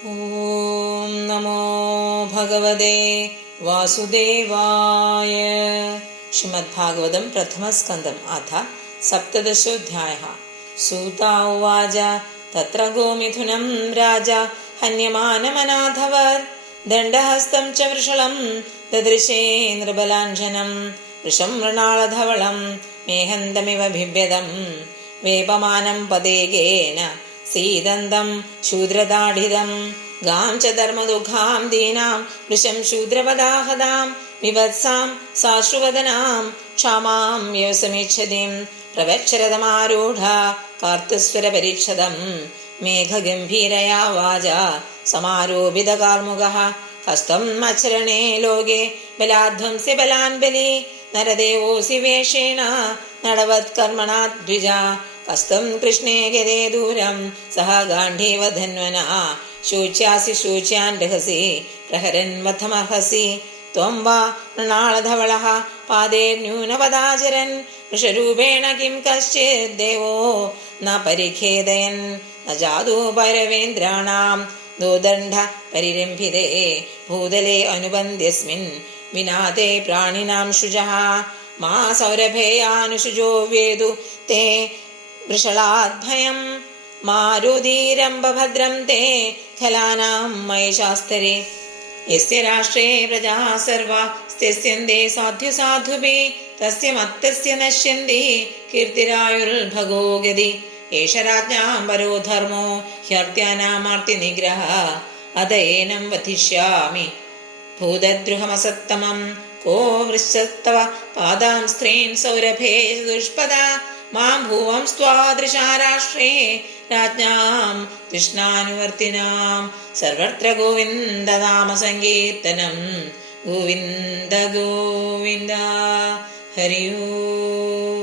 ഓം നമോ ഭഗവതേ വാസുദേവായ. ശ്രീമദ്ഭാഗവതം പ്രഥമസ്കന്ധം അഥ സപ്തദശോऽധ്യായः. സൂത ഉവാച തത്ര ഗോമിഥുനം രാജ ഹന്യമാനമനാഥവത് ദണ്ഡഹസ്തം ച വൃഷളം ദദൃശേ നൃബലാഞ്ജനം വൃഷം മൃണാളധവളം മേഹന്തമിവ ബിഭ്യതം വേപമാനം പദേകേന സീദന്തം ശൂദ്രദാഢിതം ഗാം ച ധർമ്മദുഃഖാം ദീനാം വൃഷം ശൂദ്രപദാഹതാം വിവത്സാം സാശ്രുവദനാം ക്ഷാമാം യവസമീച്ഛതിം പ്രവക്ഷരതമാരൂഢ കാർത്തുസ്വരപരീക്ഷതം മേഘഗംഭീരയാ വാചാ സമാരോപിതകാർമുകഃ ഹസ്തം അചരണേ ലോകേ ബലാധ്വംസ്യ ബലാൻ ബലി നരദേവോസി വേഷേണ നടവത്കർമ്മണാ ദ്വിജ ഹസ്തം കൃഷ്ണേ ഗതേ ദൂരം സഹ ഗാണ്ഡീവധന്വനാ ശൂച്യാസി ശൂച്യാൻ രഹസി പ്രഹരൻ വധമർഹസി ത്വം വാ മൃണാളധവളഃ പാദേന്യൂനപദാചരൻ വൃഷരൂപേണ കിം കശ്ചിത് ദേവോ ന പരിഖേദയൻ ന ജാതോ പരവേന്ദ്രാണാം ദോദണ്ഡ പരിരംഭിതേ ഭൂതലേ അനുബന്ധ്യസ്മിൻ വിനാതേ പ്രാണിനാം ശുചഃ മാ സൗരഭേയാനുശുചോ വേദു തേ വൃഷളാദ്ഭയം മാരുതീരംഭഭദ്രം തേ ഖലാനാം മൈശാസ്തരേ യസ്യ രാഷ്ട്രേ പ്രജാഃ സർവാ സ്ത്യസ്യന്തെ സാധ്യുസാധുഭിः തസ്യ മത്തസ്യ നശ്യന്തി കീർത്തിരായുർഭഗോ ഗതി ഏഷ രാജ്ഞാം പരോ ധർമ്മോ ഹ്യർത്യാനാമാർത്തിനിഗ്രഹഃ അത ഏനം വധിഷ്യാമി ഭൂതദ്രുഹമസത്തമം കോ വൃശ്ചസ്തവ പാദാം സ്ത്രീൻ സൗരഭേ ദുഷ്പദാ മാം ഭൂവം സ്വാദൃശാ രാഷ്ട്രേ രാജ്ഞാം കൃഷ്ണാനുവർത്തിനാം സർവത്ര ഗോവിന്ദനാമ സങ്കീർത്തനം ഗോവിന്ദ ഗോവിന്ദ ഹരി ഓം.